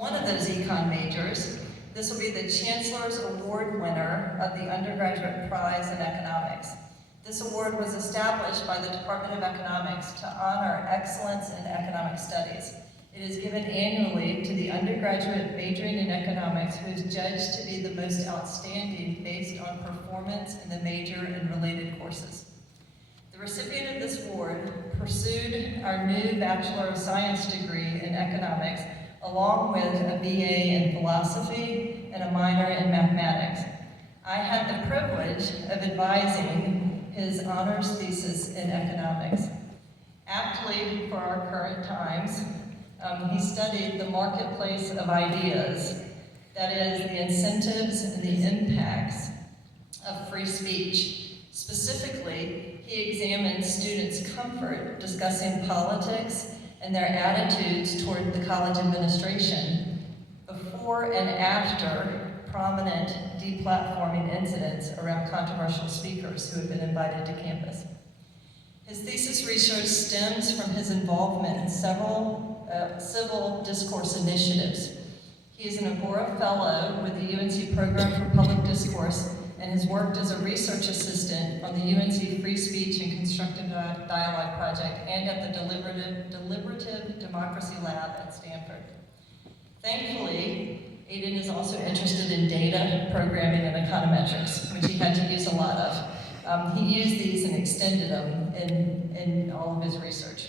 One of those econ majors. This will be the Chancellor's Award winner of the Undergraduate Prize in Economics. This award was established by the Department of Economics to honor excellence in economic studies. It is given annually to the undergraduate majoring in economics who is judged to be the most outstanding based on performance in the major and related courses. The recipient of this award pursued our new Bachelor of Science degree in economics along with a BA in philosophy and a minor in mathematics. I had the privilege of advising his honors thesis in economics. Aptly for our current times, he studied the marketplace of ideas, that is, the incentives and the impacts of free speech. Specifically, he examined students' comfort discussing politics and their attitudes toward the college administration before and after prominent deplatforming incidents around controversial speakers who have been invited to campus. His thesis research stems from his involvement in several civil discourse initiatives. He is an Agora Fellow with the UNC Program for Public Discourse and has worked as a research assistant on the UNC Free Speech and Constructive Dialogue Project and at the Deliberative Democracy Lab at Stanford. Thankfully, Aidan is also interested in data, programming, and econometrics, which he had to use a lot of. He used these and extended them in all of his research.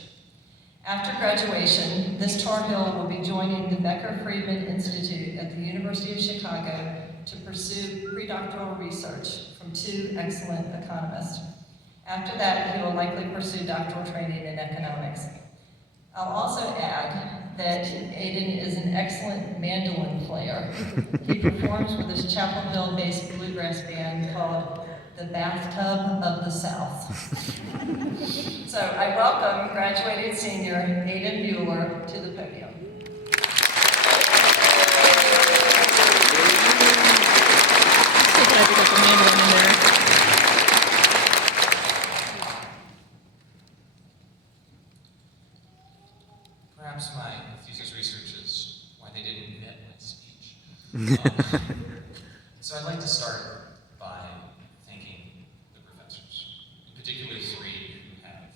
After graduation, this Tar Heel will be joining the Becker-Friedman Institute at the University of Chicago to pursue predoctoral research from two excellent economists. After that, he will likely pursue doctoral training in economics. I'll also add that Aidan is an excellent mandolin player. He performs with his Chapel Hill-based bluegrass band called the Bathtub of the South. So I welcome graduating senior Aidan Buehler to the podium. Perhaps my thesis research is why they didn't get my speech. So I'd like to start by thanking the professors, in particular three who have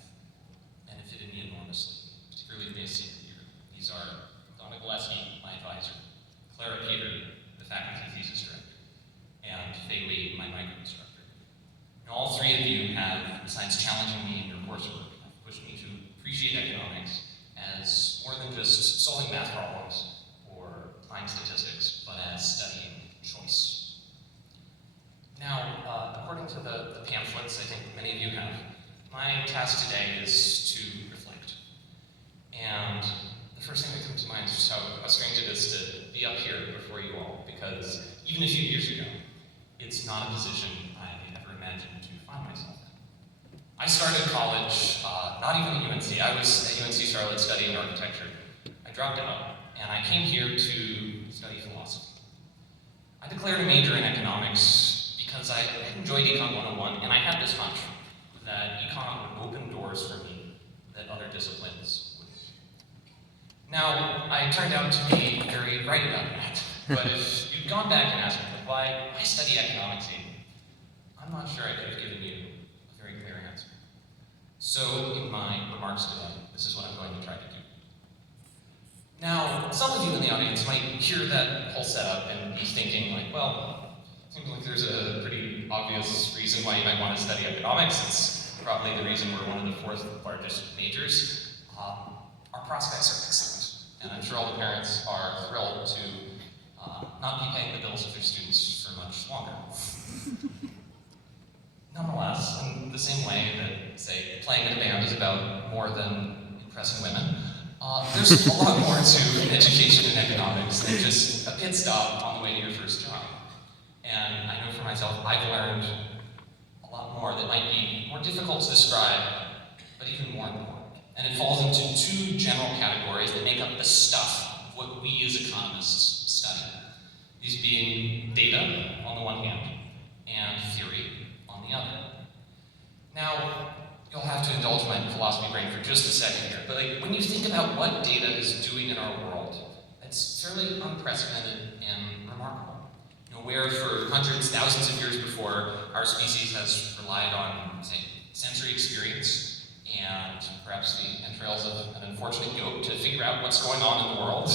benefited me enormously, particularly in my senior year. These are Donna Gillespie, my advisor, Clara Peter, the faculty thesis director, and Fei Li, my micro instructor. And all three of you have, besides challenging me in your coursework, have pushed me to appreciate economics as more than just solving math problems or time statistics, but as studying choice. Now, according to the pamphlets I think many of you have, my task today is to reflect. And the first thing that comes to mind is just how strange it is to be up here before you all, because even a few years ago, it's not a position I ever imagined to find myself in. I started college, not even at UNC. I was at UNC Charlotte studying architecture. I dropped out, and I came here to study philosophy. I declared a major in economics because I enjoyed Econ 101, and I had this hunch that Econ would open doors for me that other disciplines wouldn't. Now, I turned out to be very right about that, but if you'd gone back and asked me why I study economics, I'm not sure I could have given you a very clear answer. So, in my remarks today, this is what I'm going to try to do. Now, some of you in the audience might hear that whole setup and be thinking like, well, it seems like there's a pretty obvious reason why you might want to study economics. It's probably the reason we're one of the fourth largest majors. Our prospects are excellent, and I'm sure all the parents are thrilled to not be paying the bills of their students for much longer. Nonetheless, in the same way that, say, playing in a band is about more than impressing women, there's a lot more to an education in economics than just a pit stop on the way to your first job. And I know for myself, I've learned a lot more that might be more difficult to describe, but even more important. And it falls into two general categories that make up the stuff of what we as economists study. These being data on the one hand, and theory on the other. Now, you'll have to indulge my philosophy brain for just a second here, but when you think about what data is doing in our world, at that's fairly unprecedented and remarkable. You know, where for hundreds, thousands of years before, our species has relied on, say, sensory experience and perhaps the entrails of an unfortunate goat to figure out what's going on in the world,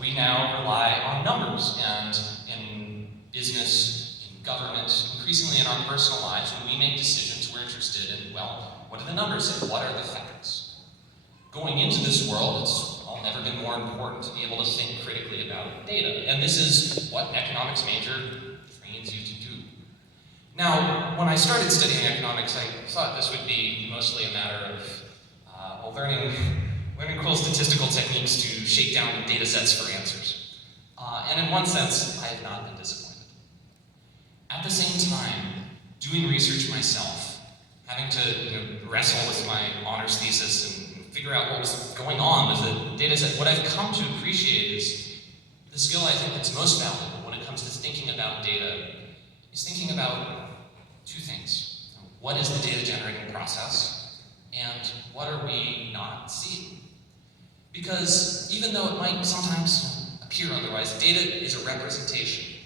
we now rely on numbers. And in business, in government, increasingly in our personal lives, when we make decisions, we're interested in, well, what do the numbers say? What are the facts? Going into this world, it's never been more important to be able to think critically about data. And this is what economics major trains you to do. Now, when I started studying economics, I thought this would be mostly a matter of learning cool statistical techniques to shake down data sets for answers. And in one sense, I have not been disappointed. At the same time, doing research myself, having to wrestle with my honors thesis and figure out what was going on with the data set, what I've come to appreciate is the skill I think that's most valuable when it comes to thinking about data is thinking about two things. What is the data generating process, and what are we not seeing? Because even though it might sometimes appear otherwise, data is a representation.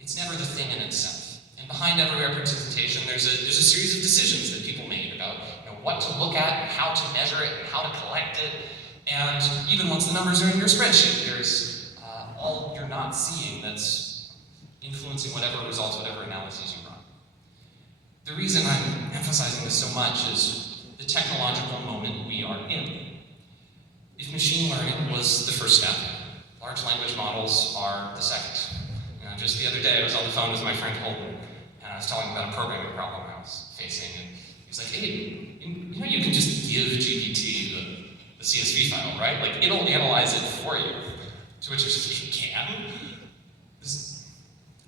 It's never the thing in itself. And behind every representation, there's a series of decisions that people made about what to look at, how to measure it, how to collect it, and even once the numbers are in your spreadsheet, there's all you're not seeing that's influencing whatever results, whatever analyses you run. The reason I'm emphasizing this so much is the technological moment we are in. If machine learning was the first step, large language models are the second. Just the other day, I was on the phone with my friend Holden, and I was telling him about a programming problem I was facing, and he was like, hey, you can just give GPT the CSV file, right? Like, it'll analyze it for you. To which I said, you can?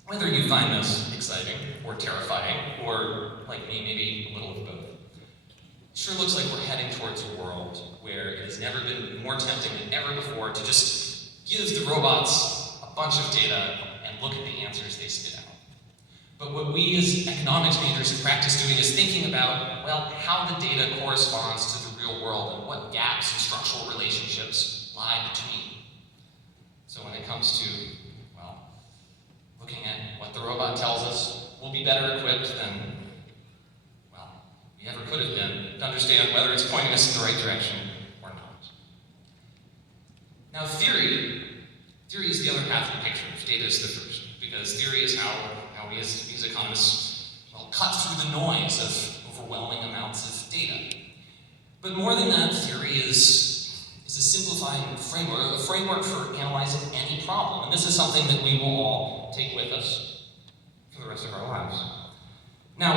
Whether you find this exciting, or terrifying, or, like me, maybe a little of both, it sure looks like we're heading towards a world where it has never been more tempting than ever before to just give the robots a bunch of data and look at the answers they spit out. But what we as economics majors in practice doing is thinking about, well, how the data corresponds to the real world and what gaps and structural relationships lie between. So when it comes to, well, looking at what the robot tells us, we'll be better equipped than, well, we ever could have been to understand whether it's pointing us in the right direction or not. Now theory is the other half of the picture. Data is the first, because theory is how we as economists, well, cut through the noise of overwhelming amounts of data. But more than that, theory is a simplifying framework, a framework for analyzing any problem. And this is something that we will all take with us for the rest of our lives. Now,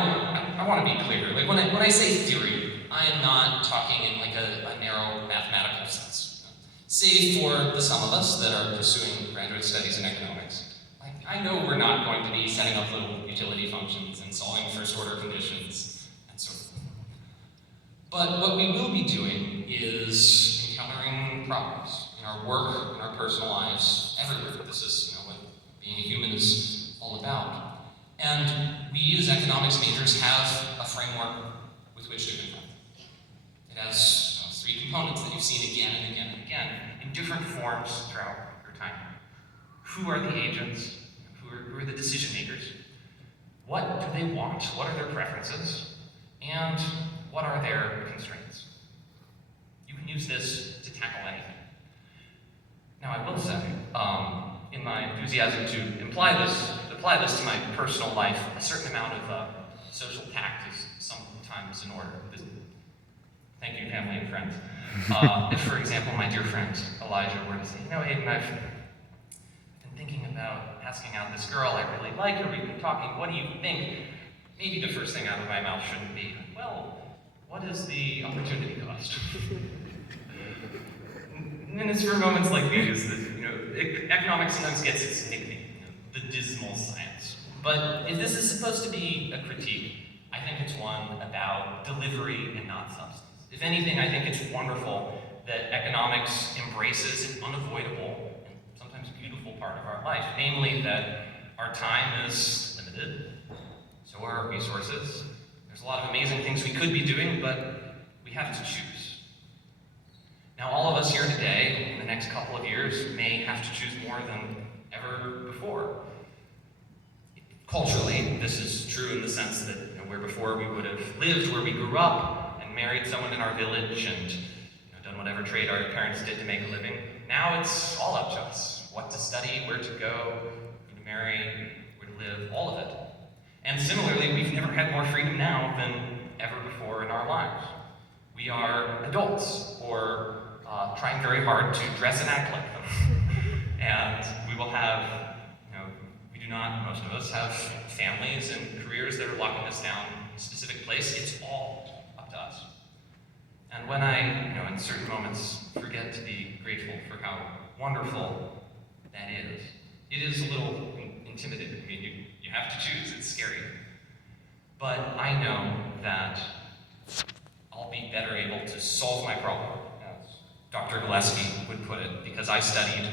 I want to be clear. Like when I say theory, I am not talking in like a narrow mathematical sense. Save for the some of us that are pursuing graduate studies in economics. I know we're not going to be setting up little utility functions and solving first-order conditions and so forth. But what we will be doing is encountering problems in our work, in our personal lives, everywhere. This is what being a human is all about. And we as economics majors have a framework with which to confront them. It has three components that you've seen again and again and again in different forms throughout your time. Who are the agents? Who are the decision makers? What do they want? What are their preferences? And what are their constraints? You can use this to tackle anything. Now I will say, in my enthusiasm to apply this to my personal life, a certain amount of social tact is sometimes in order. Thank you, family and friends. If, for example, my dear friend Elijah were to say, Aidan, I've been thinking about asking out this girl, I really like her, we've been talking, what do you think? Maybe the first thing out of my mouth shouldn't be, well, what is the opportunity cost? And it's for moments like these that, economics sometimes gets its nickname, the dismal science. But if this is supposed to be a critique, I think it's one about delivery and not substance. If anything, I think it's wonderful that economics embraces an unavoidable and sometimes beautiful part of our life, namely that our time is limited, so are our resources. There's a lot of amazing things we could be doing, but we have to choose. Now, all of us here today, in the next couple of years, may have to choose more than ever before. Culturally, this is true in the sense that where before we would have lived where we grew up and married someone in our village and done whatever trade our parents did to make a living. Now it's all up to us. What to study, where to go, who to marry, where to live, all of it. And similarly, we've never had more freedom now than ever before in our lives. We are adults, or trying very hard to dress and act like them. And we will have, we do not, most of us, have families and careers that are locking us down in a specific place. It's all up to us. And when I, in certain moments, forget to be grateful for how wonderful that is, it is a little intimidating. I mean, you have to choose, it's scary. But I know that I'll be better able to solve my problem, as Dr. Gillespie would put it, because I studied